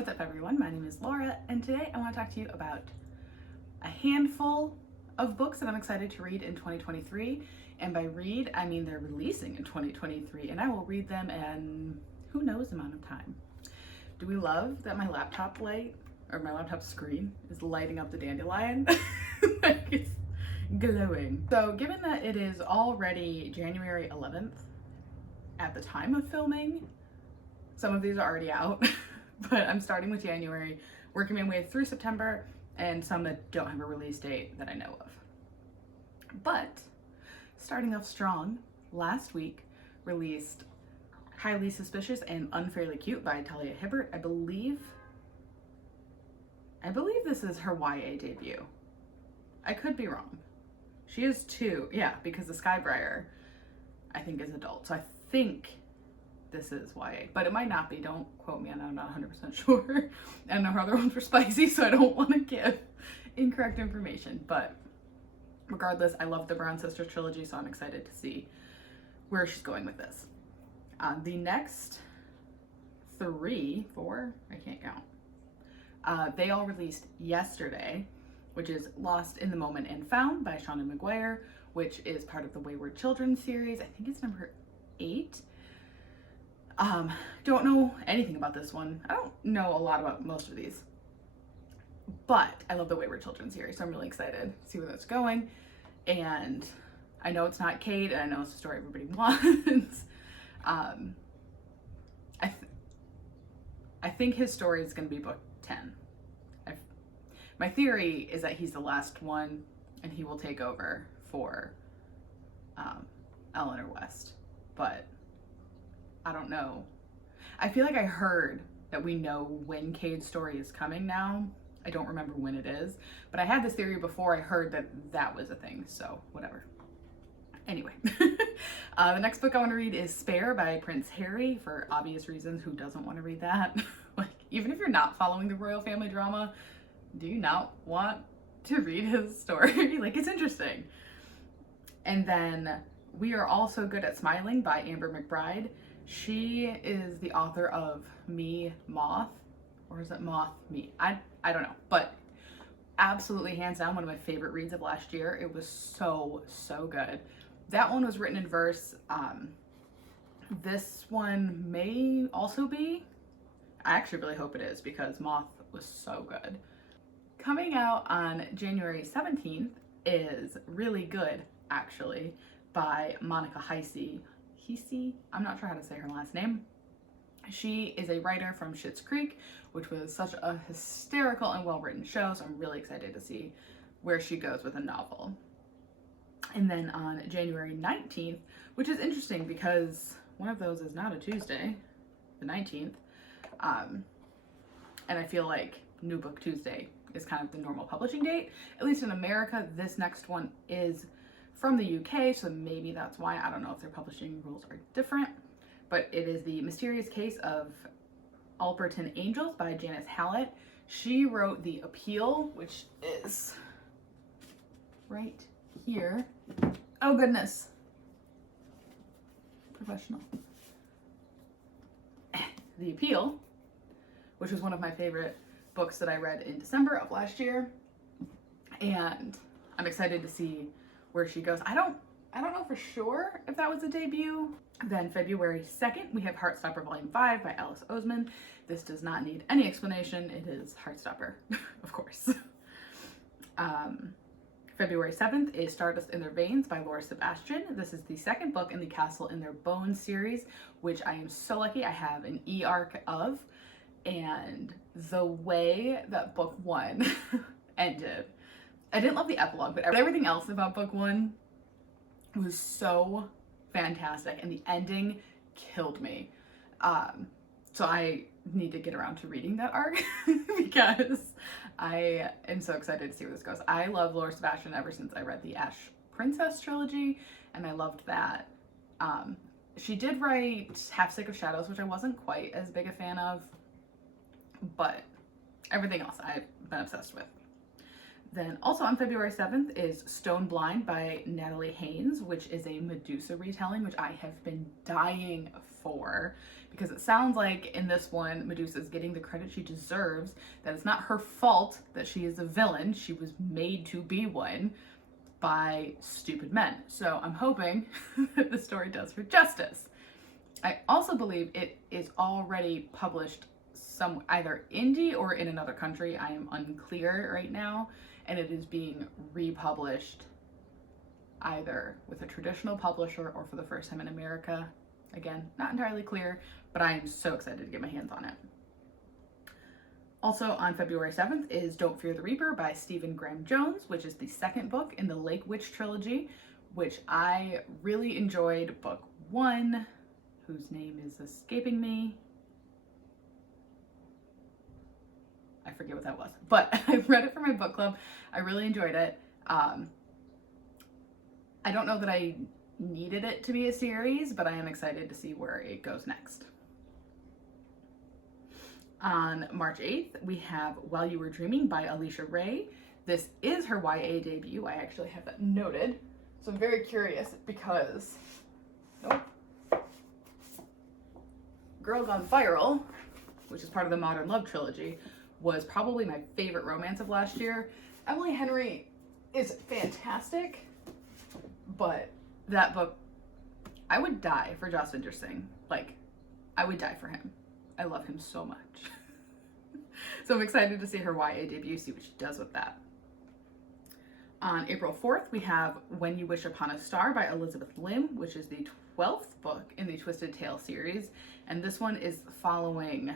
what's up everyone? My name is Laura, and today I want to talk to you about a handful of books that I'm excited to read in 2023. And by read, I mean they're releasing in 2023, and I will read them in who knows amount of time. Do we love that my laptop light, or my laptop screen, is lighting up the dandelion? Like it's glowing. So given that it is already January 11th at the time of filming, some of these are already out, but I'm starting with January, working my way through September, and some that don't have a release date that I know of. But starting off strong, last week released Highly Suspicious and Unfairly Cute by Talia Hibbert. I believe this is her YA debut. I could be wrong. She is too, yeah, because the Skybriar I think is adult. So I think this is YA, but it might not be. Don't quote me on that. I'm not 100% sure. I don't know her other ones were spicy, so I don't want to give incorrect information. But regardless, I love the Brown Sisters trilogy, so I'm excited to see where she's going with this. The next four, I can't count. They all released yesterday, which is Lost in the Moment and Found by Shauna McGuire, which is part of the Wayward Children series. I think it's number 8. Don't know anything about this one. I don't know a lot about most of these, but I love the Wayward Children series, so I'm really excited to see where that's going. And I know it's not Cade, and I know it's the story everybody wants. I think his story is going to be book 10. My theory is that he's the last one, and he will take over for Eleanor West, but I don't know. I feel like I heard that we know when Cade's story is coming now. I don't remember when it is, but I had this theory before I heard that that was a thing, so whatever. Anyway, the next book I want to read is Spare by Prince Harry, for obvious reasons. Who doesn't want to read that? Like, even if you're not following the royal family drama, do you not want to read his story? Like, it's interesting. And then We Are All So Good at Smiling by Amber McBride. She is the author of Me, Moth, or is it Moth, Me? I don't know, but absolutely hands down one of my favorite reads of last year. It was so good. That one was written in verse. This one may also be. I actually really hope it is, because Moth was so good. Coming out on January 17th is Really Good, actually, by Monica Heisey. I'm not sure how to say her last name. She is a writer from Schitt's Creek, which was such a hysterical and well-written show, so I'm really excited to see where she goes with a novel. And then on January 19th, which is interesting because one of those is not a Tuesday, the 19th, and I feel like New Book Tuesday is kind of the normal publishing date. At least in America, this next one is from the UK, so maybe that's why. I don't know if their publishing rules are different, but it is The Mysterious Case of Alperton Angels by Janice Hallett. She wrote The Appeal, which is right here. Oh goodness. Professional. The Appeal, which was one of my favorite books that I read in December of last year, and I'm excited to see where she goes. I don't know for sure if that was a debut. Then February 2nd, we have Heartstopper Volume 5 by Alice Oseman. This does not need any explanation. It is Heartstopper, of course. February 7th is Stardust in Their Veins by Laura Sebastian. This is the second book in the Castle in Their Bones series, which I am so lucky I have an e-arc of. And the way that book 1 ended, I didn't love the epilogue, but everything else about book 1 was so fantastic, and the ending killed me. So I need to get around to reading that arc because I am so excited to see where this goes. I love Laura Sebastian ever since I read the Ash Princess trilogy, and I loved that. She did write Half Sick of Shadows, which I wasn't quite as big a fan of, but everything else I've been obsessed with. Then also on February 7th is Stone Blind by Natalie Haynes, which is a Medusa retelling, which I have been dying for, because it sounds like in this one, Medusa is getting the credit she deserves, that it's not her fault that she is a villain. She was made to be one by stupid men. So I'm hoping that the story does her justice. I also believe it is already published some either indie or in another country. I am unclear right now, and it is being republished either with a traditional publisher or for the first time in America. Again, not entirely clear, but I am so excited to get my hands on it. Also on February 7th is Don't Fear the Reaper by Stephen Graham Jones, which is the second book in the Lake Witch trilogy, which I really enjoyed. Book 1, whose name is escaping me. I forget what that was, but I read it for my book club. I really enjoyed it. I don't know that I needed it to be a series, but I am excited to see where it goes next. On March 8th, we have While You Were Dreaming by Alicia Ray. This is her YA debut. I actually have that noted, so I'm very curious because, Girl Gone Viral, which is part of the Modern Love trilogy, was probably my favorite romance of last year. Emily Henry is fantastic, but that book, I would die for Joss Interesting. Like, I would die for him. I love him so much. So I'm excited to see her YA debut, see what she does with that. On April 4th, we have When You Wish Upon a Star by Elizabeth Lim, which is the 12th book in the Twisted Tale series. And this one is following,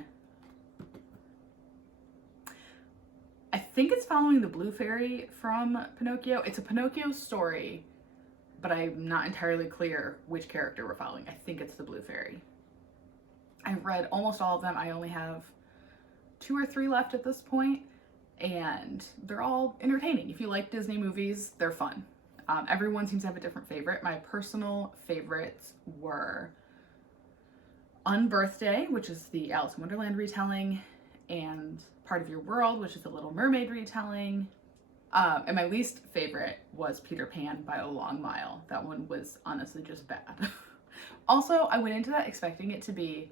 I think it's following the Blue Fairy from Pinocchio. It's a Pinocchio story, but I'm not entirely clear which character we're following. I think it's the Blue Fairy. I've read almost all of them. I only have 2 or 3 left at this point, and they're all entertaining. If you like Disney movies, they're fun. Everyone seems to have a different favorite. My personal favorites were Unbirthday, which is the Alice in Wonderland retelling, and Part of Your World, which is the Little Mermaid retelling. And my least favorite was Peter Pan by a long mile. That one was honestly just bad. Also, I went into that expecting it to be,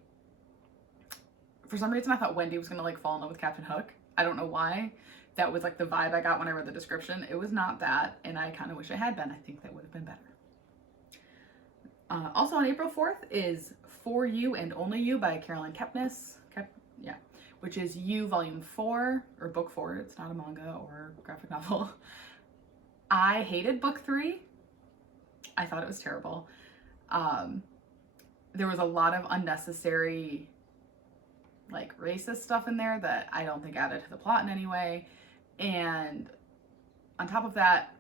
for some reason I thought Wendy was gonna like fall in love with Captain Hook. I don't know why. That was like the vibe I got when I read the description. It was not that, and I kind of wish I had been. I think that would have been better. Also on April 4th is For You and Only You by Carolyn Kepnes. Which is You Volume 4, or Book 4. It's not a manga or graphic novel. I hated Book 3. I thought it was terrible. There was a lot of unnecessary, like, racist stuff in there that I don't think added to the plot in any way. And on top of that,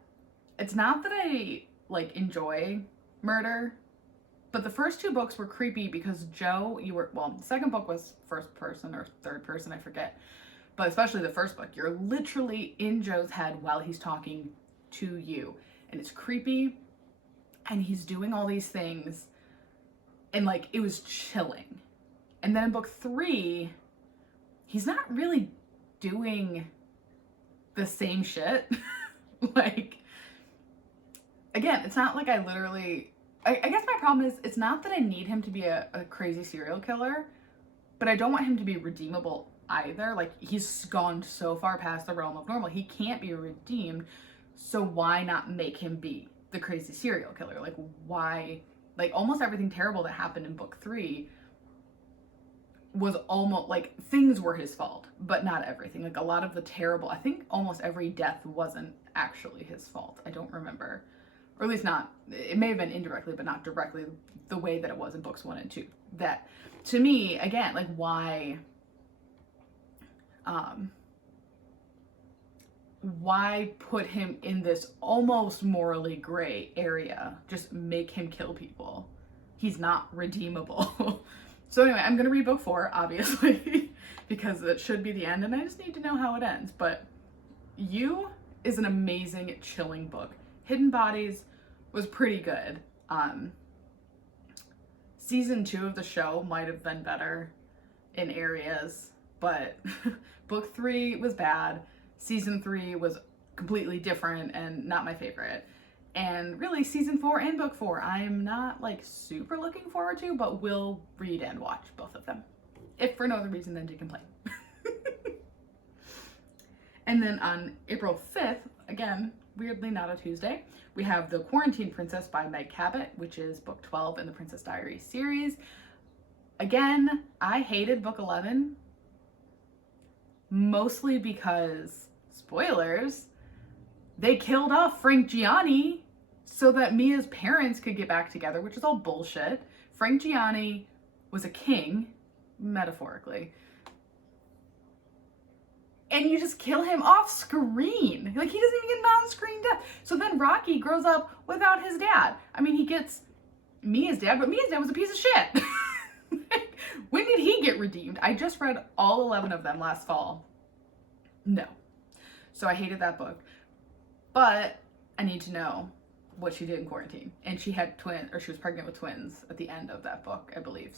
it's not that I, like, enjoy murder, but the first 2 books were creepy because Joe, the second book was first person or third person, I forget. But especially the first book, you're literally in Joe's head while he's talking to you. And it's creepy, and he's doing all these things, and like, it was chilling. And then in book 3, he's not really doing the same shit. Like, again, it's not like I guess my problem is, it's not that I need him to be a crazy serial killer, but I don't want him to be redeemable either. Like, he's gone so far past the realm of normal. He can't be redeemed, so why not make him be the crazy serial killer? Like, why? Like, almost everything terrible that happened in book 3 was almost, like, things were his fault, but not everything. Like, a lot of the terrible, I think almost every death wasn't actually his fault. I don't remember. Or at least not, it may have been indirectly, but not directly the way that it was in books 1 and 2. That, to me, again, like, why put him in this almost morally gray area? Just make him kill people. He's not redeemable. So anyway, I'm going to read book 4, obviously, because it should be the end, and I just need to know how it ends. But You is an amazing, chilling book. Hidden Bodies was pretty good. Season 2 of the show might have been better in areas, but book 3 was bad. Season 3 was completely different and not my favorite. And really, season 4 and book 4, I'm not like super looking forward to, but will read and watch both of them, if for no other reason than to complain. And then on April 5th, again, weirdly not a Tuesday, we have The Quarantine Princess by Meg Cabot, which is book 12 in the Princess Diaries series. Again, I hated book 11, mostly because, spoilers, they killed off Frank Gianni so that Mia's parents could get back together, which is all bullshit. Frank Gianni was a king, metaphorically. And you just kill him off screen. Like, he doesn't even get on-screen death. So then Rocky grows up without his dad. I mean, he gets Mia's dad, but Mia's dad was a piece of shit. When did he get redeemed? I just read all 11 of them last fall. No. So I hated that book. But I need to know what she did in quarantine. And she had she was pregnant with twins at the end of that book, I believe.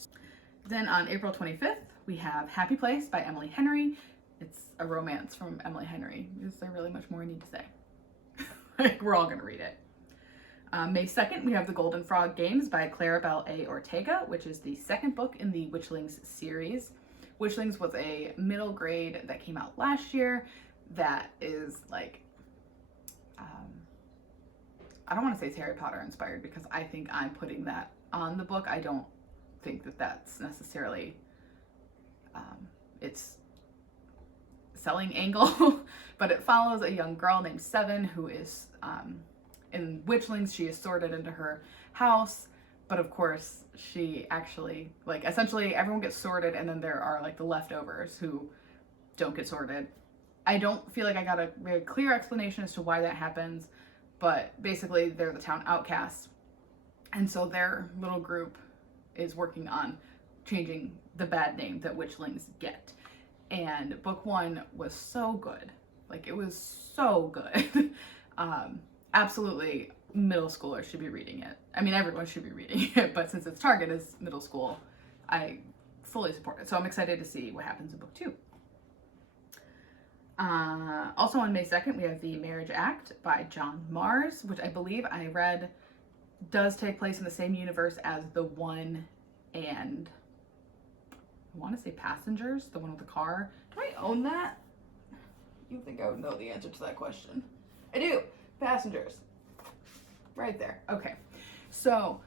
Then on April 25th, we have Happy Place by Emily Henry. It's a romance from Emily Henry. Is there really much more I need to say? Like, we're all gonna read it. May 2nd, we have The Golden Frog Games by Claribel A. Ortega, which is the second book in the Witchlings series. Witchlings was a middle grade that came out last year that is like, I don't want to say it's Harry Potter inspired because I think I'm putting that on the book. I don't think that that's necessarily its selling angle, but it follows a young girl named Seven who is in Witchlings. She is sorted into her house, but of course she actually, like, essentially everyone gets sorted and then there are like the leftovers who don't get sorted. I don't feel like I got a very clear explanation as to why that happens, but basically they're the town outcasts, and so their little group is working on changing the bad name that witchlings get. And book 1 was so good. Like, it was so good. Absolutely, middle schoolers should be reading it. I mean, everyone should be reading it, but since its target is middle school, I fully support it. So I'm excited to see what happens in book 2. Also on May 2nd, we have The Marriage Act by John Mars, which I believe I read does take place in the same universe as The One and I want to say Passengers, the one with the car. Do I own that? You think I would know the answer to that question? I do. Passengers. Right there. Okay. So,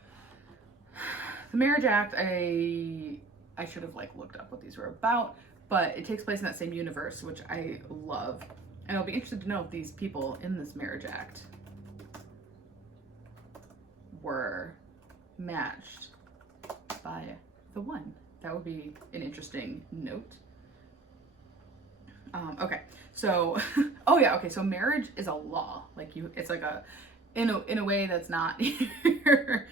The Marriage Act, I should have like looked up what these were about, but it takes place in that same universe, which I love. And I'll be interested to know if these people in this Marriage Act were matched by the one. That would be an interesting note. Okay, so, oh yeah, okay, so marriage is a law. Like, it's like in a way that's not here.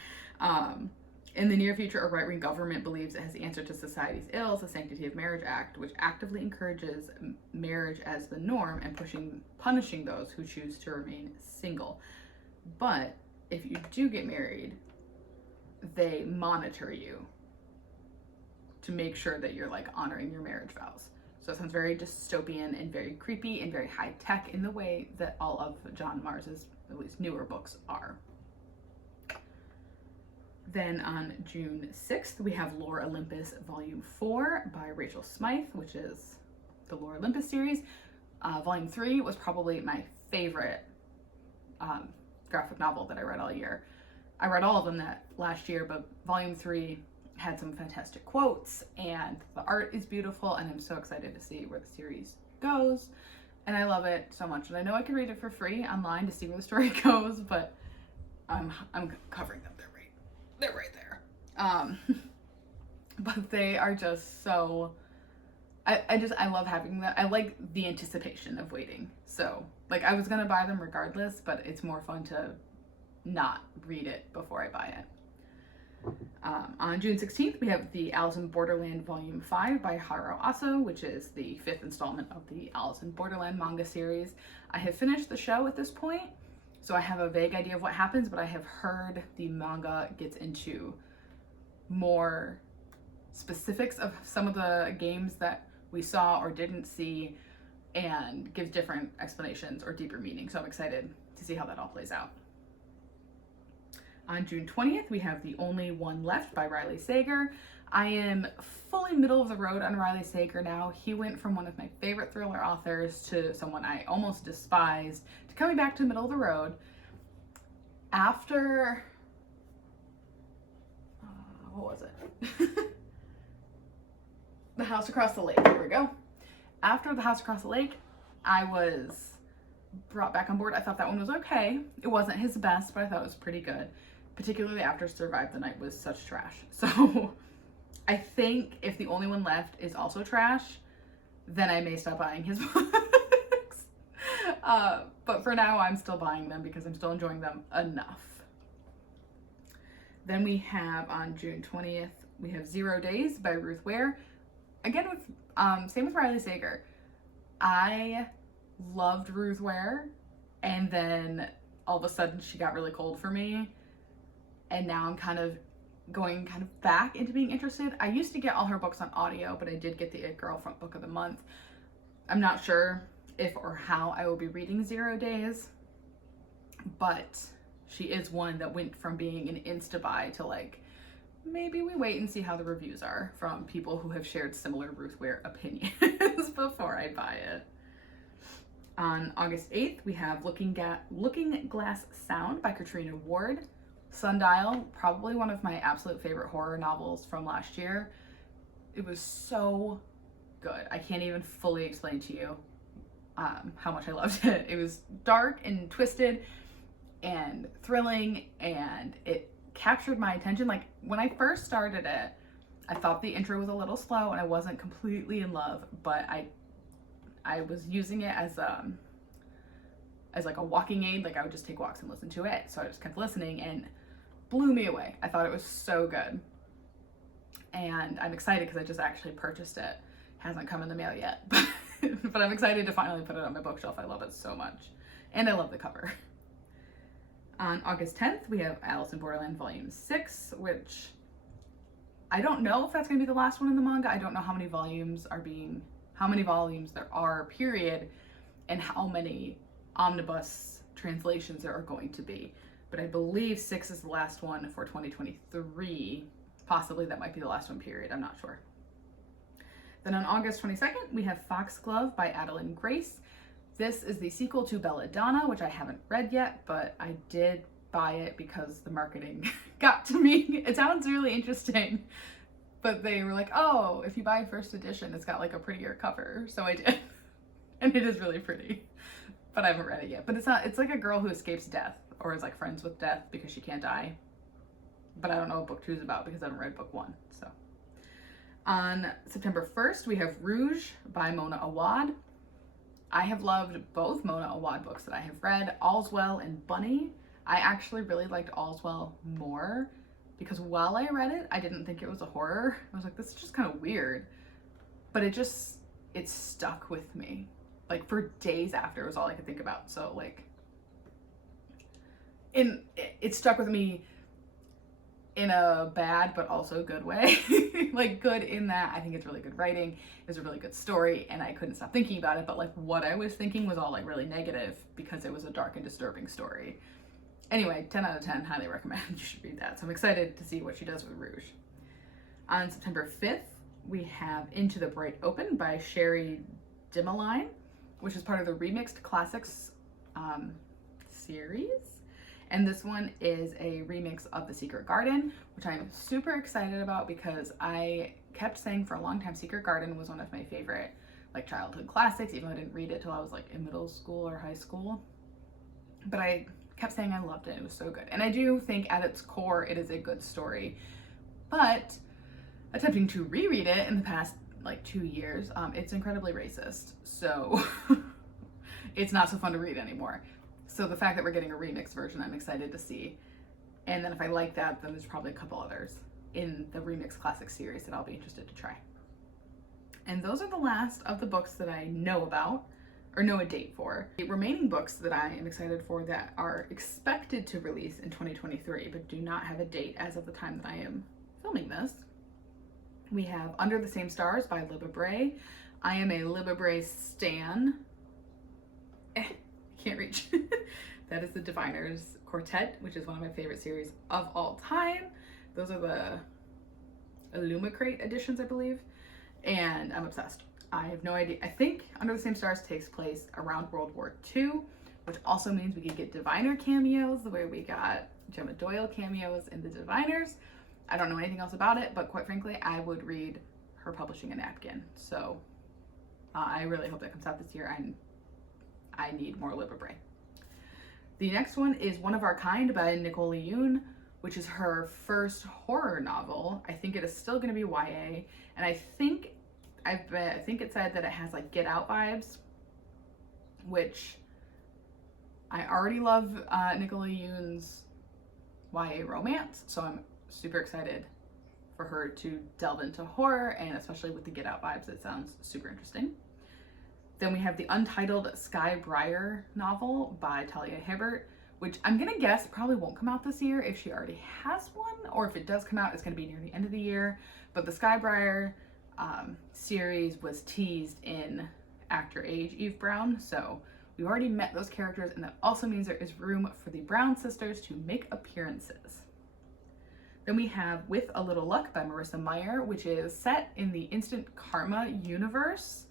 In the near future, a right-wing government believes it has the answer to society's ills, the Sanctity of Marriage Act, which actively encourages marriage as the norm and punishing those who choose to remain single. But if you do get married, they monitor you to make sure that you're like honoring your marriage vows. So it sounds very dystopian and very creepy and very high tech in the way that all of John Mars's, at least newer books, are. Then on June 6th, we have Lore Olympus Volume 4 by Rachel Smythe, which is the Lore Olympus series. Volume 3 was probably my favorite graphic novel that I read all year. I read all of them that last year, but Volume 3 had some fantastic quotes and the art is beautiful, and I'm so excited to see where the series goes. And I love it so much. And I know I can read it for free online to see where the story goes, but I'm covering them. They're right there. But they are just so, I love having that. I like the anticipation of waiting. So like, I was gonna buy them regardless, but it's more fun to not read it before I buy it. On June 16th, we have the Alice in Borderland Volume 5 by Haruo Aso, which is the 5th installment of the Alice in Borderland manga series. I have finished the show at this point, so I have a vague idea of what happens, but I have heard the manga gets into more specifics of some of the games that we saw or didn't see and gives different explanations or deeper meaning. So I'm excited to see how that all plays out. On June 20th, we have The Only One Left by Riley Sager. I am fully middle of the road on Riley Sager now. He went from one of my favorite thriller authors to someone I almost despised to coming back to middle of the road. After, what was it? The House Across the Lake, here we go. After The House Across the Lake, I was brought back on board. I thought that one was okay. It wasn't his best, but I thought it was pretty good. Particularly after Survive the Night was such trash. So I think if The Only One Left is also trash, then I may stop buying his books. But for now, I'm still buying them because I'm still enjoying them enough. Then we have on June 20th, we have 0 Days by Ruth Ware. Again, with same with Riley Sager. I loved Ruth Ware, and then all of a sudden she got really cold for me. And now I'm kind of going back into being interested. I used to get all her books on audio, but I did get the It Girl Front Book of the Month. I'm not sure if or how I will be reading 0 Days, but she is one that went from being an insta-buy to like, maybe we wait and see how the reviews are from people who have shared similar Ruth Ware opinions before I buy it. On August 8th, we have Looking Glass Sound by Katrina Ward. Sundial, probably one of my absolute favorite horror novels from last year. It was so good. I can't even fully explain to you how much I loved it. It was dark and twisted and thrilling, and it captured my attention. Like, when I first started it, I thought the intro was a little slow and I wasn't completely in love, but I was using it as like a walking aid. Like, I would just take walks and listen to it. So I just kept listening and blew me away. I thought it was so good. And I'm excited because I just actually purchased it. Hasn't come in the mail yet, but I'm excited to finally put it on my bookshelf. I love it so much. And I love the cover. On August 10th, we have Alice in Borderland Volume 6, which I don't know if that's going to be the last one in the manga. I don't know how many volumes there are, period, and how many omnibus translations there are going to be. But I believe 6 is the last one for 2023. Possibly that might be the last one, period. I'm not sure. Then on August 22nd, we have Foxglove by Adeline Grace. This is the sequel to Belladonna, which I haven't read yet, but I did buy it because the marketing got to me. It sounds really interesting, but they were like, oh, if you buy first edition, it's got like a prettier cover. So I did, and it is really pretty, but I haven't read it yet. But it's like a girl who escapes death, or is like friends with death because she can't die. But I don't know what book 2 is about because I haven't read book 1, so. On September 1st, we have Rouge by Mona Awad. I have loved both Mona Awad books that I have read, All's Well and Bunny. I actually really liked All's Well more because while I read it, I didn't think it was a horror. I was like, this is just kind of weird. But it stuck with me. Like, for days after, it was all I could think about. So, like, it stuck with me in a bad but also good way. Like, good in that I think it's really good writing, it's a really good story, and I couldn't stop thinking about it, but like what I was thinking was all like really negative because it was a dark and disturbing story. Anyway, 10 out of 10, highly recommend. You should read that. So I'm excited to see what she does with Rouge. On September 5th, we have Into the Bright Open by Sherry Dimeline, which is part of the Remixed Classics series. And this one is a remix of The Secret Garden, which I'm super excited about because I kept saying for a long time Secret Garden was one of my favorite like childhood classics, even though I didn't read it till I was like in middle school or high school. But I kept saying I loved it. It was so good. And I do think at its core it is a good story. But attempting to reread it in the past like 2 years, it's incredibly racist. So it's not so fun to read anymore. So the fact that we're getting a remix version, I'm excited to see. And then if I like that, then there's probably a couple others in the Remix Classic series that I'll be interested to try. And those are the last of the books that I know about, or know a date for. The remaining books that I am excited for that are expected to release in 2023, but do not have a date as of the time that I am filming this. We have Under the Same Stars by Libba Bray. I am a Libra stan. Can't reach. That is the Diviners Quartet, which is one of my favorite series of all time. Those are the Illumicrate editions, I believe, and I'm obsessed. I have no idea. I think Under the Same Stars takes place around World War II, which also means we could get Diviner cameos the way we got Gemma Doyle cameos in the Diviners. I don't know anything else about it, but quite frankly, I would read her publishing a napkin. So I really hope that comes out this year. I need more Libra Bray. The next one is One of Our Kind by Nicole Yoon, which is her first horror novel. I think it is still going to be YA, and I think it said that it has like Get Out vibes, which I already love Nicole Yoon's YA romance, so I'm super excited for her to delve into horror, and especially with the Get Out vibes, it sounds super interesting. Then we have the untitled Sky Briar novel by Talia Hibbert, which I'm gonna guess probably won't come out this year if she already has one, or if it does come out, it's gonna be near the end of the year. But the Sky Briar series was teased in Actor Age Eve Brown, so we already met those characters, and that also means there is room for the Brown sisters to make appearances. Then we have With a Little Luck by Marissa Meyer, which is set in the Instant Karma universe.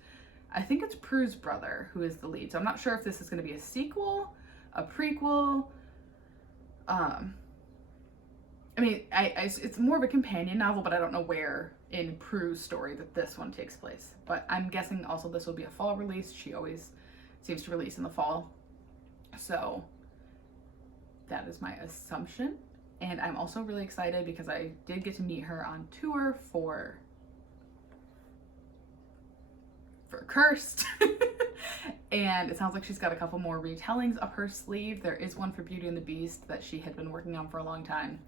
I think it's Prue's brother who is the lead, so I'm not sure if this is going to be a sequel, a prequel. I mean, it's more of a companion novel, but I don't know where in Prue's story that this one takes place. But I'm guessing also this will be a fall release. She always seems to release in the fall. So that is my assumption. And I'm also really excited because I did get to meet her on tour for Cursed. And it sounds like she's got a couple more retellings up her sleeve. There is one for Beauty and the Beast that she had been working on for a long time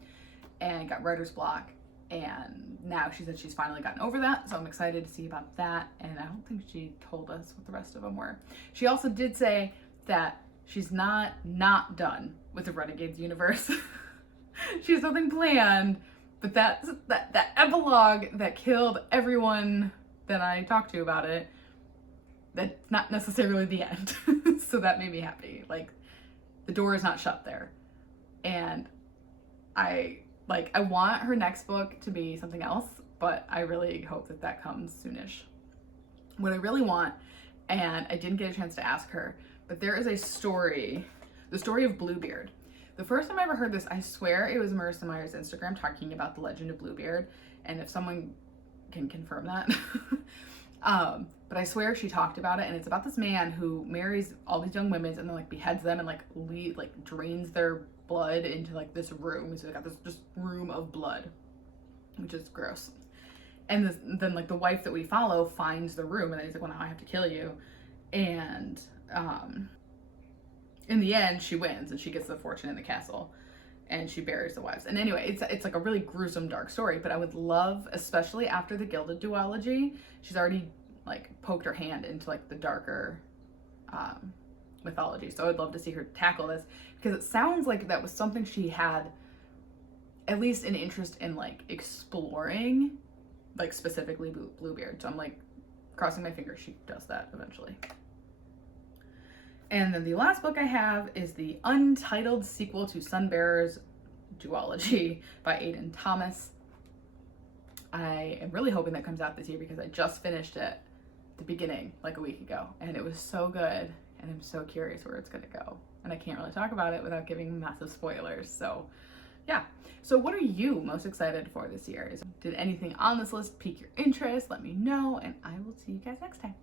and got writer's block, and now she said she's finally gotten over that, so I'm excited to see about that. And I don't think she told us what the rest of them were. She also did say that she's not done with the Renegades universe. She has nothing planned, but that epilogue that killed everyone that I talked to about it, that's not necessarily the end. So that made me happy. Like, the door is not shut there. And I want her next book to be something else, but I really hope that that comes soonish. What I really want, and I didn't get a chance to ask her, but there is a story, the story of Bluebeard. The first time I ever heard this, I swear it was Marissa Meyer's Instagram talking about the legend of Bluebeard, and if someone can confirm that. But I swear she talked about it, and it's about this man who marries all these young women and then like beheads them and like drains their blood into like this room. So they got this just room of blood, which is gross. And then like the wife that we follow finds the room, and then he's like, well, now I have to kill you. And in the end, she wins and she gets the fortune in the castle, and she buries the wives. And anyway, it's like a really gruesome, dark story, but I would love, especially after the Gilded duology, she's already like poked her hand into like the darker mythology. So I'd love to see her tackle this, because it sounds like that was something she had at least an interest in like exploring, like specifically Bluebeard. So I'm like crossing my fingers she does that eventually. And then the last book I have is the untitled sequel to Sunbearers duology by Aidan Thomas. I am really hoping that comes out this year because I just finished it the beginning like a week ago, and it was so good, and I'm so curious where it's gonna go, and I can't really talk about it without giving massive spoilers. So yeah, so what are you most excited for this year? Did anything on this list pique your interest? Let me know, and I will see you guys next time.